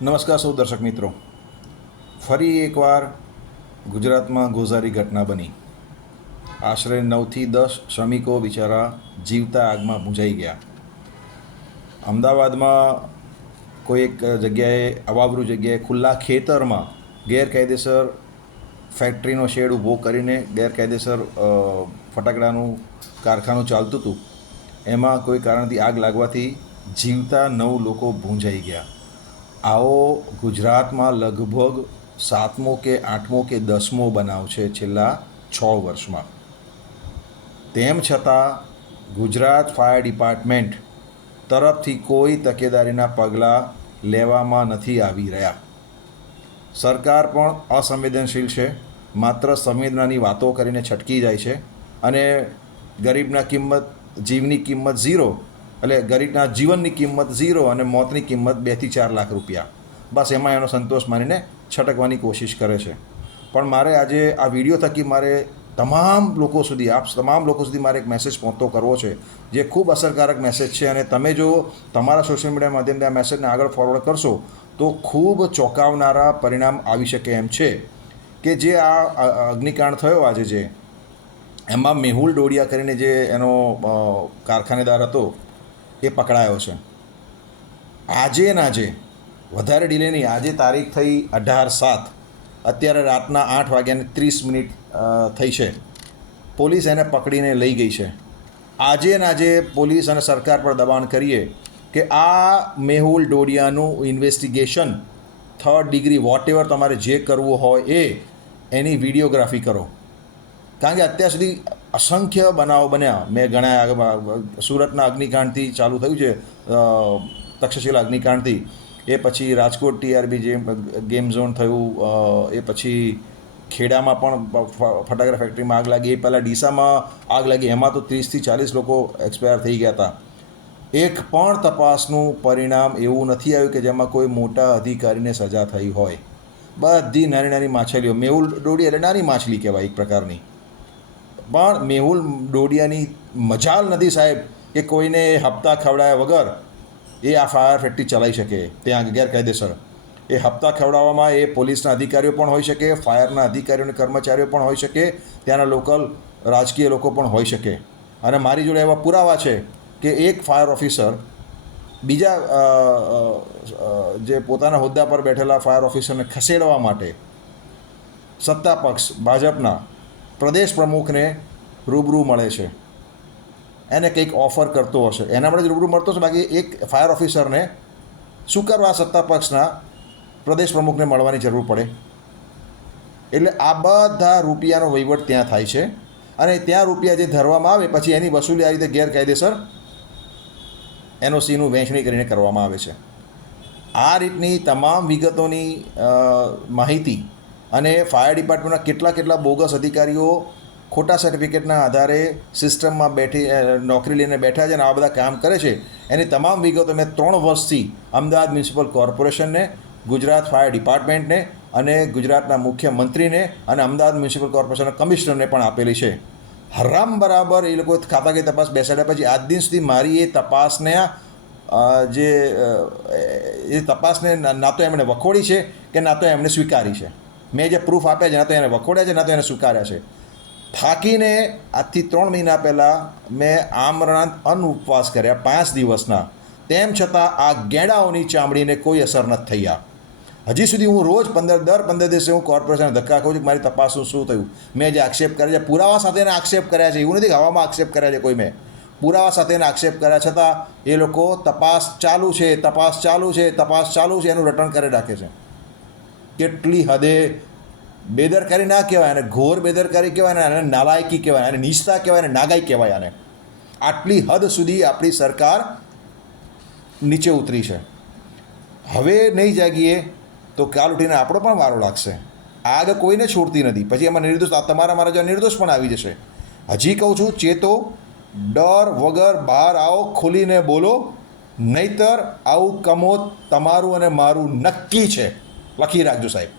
નમસ્કાર સૌ દર્શક મિત્રો. ફરી એકવાર ગુજરાતમાં ગોઝારી ઘટના બની. આશરે 9થી 10 શ્રમિકો બિચારા જીવતા આગમાં ભૂંજાઈ ગયા. અમદાવાદમાં કોઈ એક જગ્યાએ અવાવરૂ જગ્યાએ ખુલ્લા ખેતરમાં ગેરકાયદેસર ફેક્ટરીનો શેડ ઊભો કરીને ગેરકાયદેસર ફટાકડાનું કારખાનું ચાલતું હતું. એમાં કોઈ કારણથી આગ લાગવાથી જીવતા 9 લોકો ભૂંજાઈ ગયા. આવો ગુજરાતમાં લગભગ 7મો કે 8મો કે 10મો બનાવ છે છેલ્લા 6 વર્ષમાં. તેમ છતાં ગુજરાત ફાયર ડિપાર્ટમેન્ટ તરફથી કોઈ તકેદારીના પગલાં લેવામાં નથી આવી રહ્યા. સરકાર પણ અસંવેદનશીલ છે. માત્ર સંવેદનાની વાતો કરીને છટકી જાય છે અને ગરીબના જીવની કિંમત 0, એટલે ગરીબના જીવનની કિંમત 0 અને મોતની કિંમત 2 થી 4 લાખ રૂપિયા. બસ એમાં એનો સંતોષ માનીને છટકવાની કોશિશ કરે છે. પણ મારે આજે આ વિડીયો થકી મારે તમામ લોકો સુધી મારે એક મેસેજ પહોંચતો કરવો છે, જે ખૂબ અસરકારક મેસેજ છે. અને તમે જો તમારા સોશિયલ મીડિયા માધ્યમથી આ મેસેજને આગળ ફોરવર્ડ કરશો તો ખૂબ ચોંકાવનારા પરિણામ આવી શકે એમ છે. કે જે આ અગ્નિકાંડ થયો આજે, જે એમાં મેહુલ ડોડિયા કરીને જે એનો કારખાનેદાર હતો એ પકડાયો છે. આજે વધારે ડિલે નહીં, આજે તારીખ થઈ 18/7, અત્યારે રાતના 8:30 થઈ છે. પોલીસ એને પકડીને લઈ ગઈ છે. આજે પોલીસ અને સરકાર પર દબાણ કરીએ કે આ મેહુલ ડોડિયાનું investigation 3rd degree whatever તમારે જે કરવું હોય એની વિડીયોગ્રાફી કરો. કારણ કે અત્યાર સુધી અસંખ્ય બનાવો બન્યા. મેં ઘણા સુરતના અગ્નિકાંડથી ચાલુ થયું છે, તક્ષશિલા અગ્નિકાંડથી, એ પછી રાજકોટ TRB જે ગેમ ઝોન થયું, એ પછી ખેડામાં પણ ફટાકડા ફેક્ટરીમાં આગ લાગી, એ પહેલાં ડીસામાં આગ લાગી, એમાં તો 30 થી 40 લોકો એક્સપાયર થઈ ગયા હતા. એક પણ તપાસનું પરિણામ એવું નથી આવ્યું કે જેમાં કોઈ મોટા અધિકારીને સજા થઈ હોય. બધી નાની માછલીઓ, મેહુલ ડોડિયા એટલે નાની માછલી કહેવાય એક પ્રકારની. પણ મેહુલ ડોડિયાની મજાલ નથી સાહેબ કે કોઈને હપ્તા ખવડાવ્યા વગર એ આ ફાયર ફેક્ટરી ચલાવી શકે ત્યાં ગેરકાયદેસર. એ હપ્તા ખવડાવવામાં એ પોલીસના અધિકારીઓ પણ હોઈ શકે, ફાયરના અધિકારીઓ અને કર્મચારીઓ પણ હોઈ શકે, ત્યાંના લોકલ રાજકીય લોકો પણ હોઈ શકે. અને મારી જોડે એવા પુરાવા છે કે એક ફાયર ઓફિસર બીજા જે પોતાના હોદ્દા પર બેઠેલા ફાયર ઓફિસરને ખસેડવા માટે સત્તાપક્ષ ભાજપના પ્રદેશ પ્રમુખને રૂબરૂ મળે છે. એને કંઈક ઓફર કરતો હશે, એના માટે જ રૂબરૂ મળતો હશે. બાકી એક ફાયર ઓફિસરને શું કરવા સત્તાપક્ષના પ્રદેશ પ્રમુખને મળવાની જરૂર પડે? એટલે આ બધા રૂપિયાનો વહીવટ ત્યાં થાય છે. અને ત્યાં રૂપિયા જે ધરવામાં આવે પછી એની વસૂલી આ રીતે ગેરકાયદેસર NOCનું વહેંચણી કરીને કરવામાં આવે છે. આ રીતની તમામ વિગતોની માહિતી અને ફાયર ડિપાર્ટમેન્ટના કેટલા બોગસ અધિકારીઓ ખોટા સર્ટિફિકેટના આધારે સિસ્ટમમાં નોકરી લઈને બેઠા છે અને આ બધા કામ કરે છે, એની તમામ વિગતો મેં 3 વર્ષથી અમદાવાદ મ્યુનિસિપલ કોર્પોરેશનને, ગુજરાત ફાયર ડિપાર્ટમેન્ટને અને ગુજરાતના મુખ્યમંત્રીને અને અમદાવાદ મ્યુનિસિપલ કોર્પોરેશનના કમિશનરને પણ આપેલી છે. હરામ બરાબર એ લોકો ખાતાકીય તપાસ બેસાડ્યા પછી આજ દિન સુધી મારી એ તપાસને એ તપાસને ના તો એમણે વખોડી છે કે ના તો એમણે સ્વીકારી છે. મેં જે પ્રૂફ આપ્યા છે ના તો એને વખોડ્યા છે ના તો એને સ્વીકાર્યા છે. થાકીને આજથી 3 મહિના પહેલાં મેં આમરણાંત ઉપવાસ કર્યા 5 દિવસના. તેમ છતાં આ ગેંડાઓની ચામડીને કોઈ અસર નથી થઈ. હજી સુધી હું રોજ દર 15 દિવસે હું કોર્પોરેશન ધક્કા ખાઉં છું કે મારી તપાસનું શું થયું. મેં જે આક્ષેપ કર્યા છે, પુરાવા સાથે એને આક્ષેપ કર્યા છે, એવું નથી કે હવામાં આક્ષેપ કર્યા છે કોઈ, મેં પુરાવા સાથે એને આક્ષેપ કર્યા છતાં એ લોકો તપાસ ચાલુ છે એનું રટણ કરી રાખે છે. કેટલી હદે બેદરકારી ના કહેવાય, અને ઘોર બેદરકારી કહેવાય, અને નાલાયકી કહેવાય, અને નીચતા કહેવાય, અને નાગાઈ કહેવાય. આને આટલી હદ સુધી આપણી સરકાર નીચે ઉતરી છે. હવે નહીં જાગીએ તો કાલ ઉઠીને આપણો પણ વારો લાગશે. આગ કોઈને છોડતી નથી. પછી એમાં નિર્દોષ, મારા જેવા નિર્દોષ પણ આવી જશે. હજી કહું છું, ચેતો, ડર વગર બહાર આવો, ખોલીને બોલો, નહીતર આવું કમોત તમારું અને મારું નક્કી છે. લખી રાખજો સાહેબ.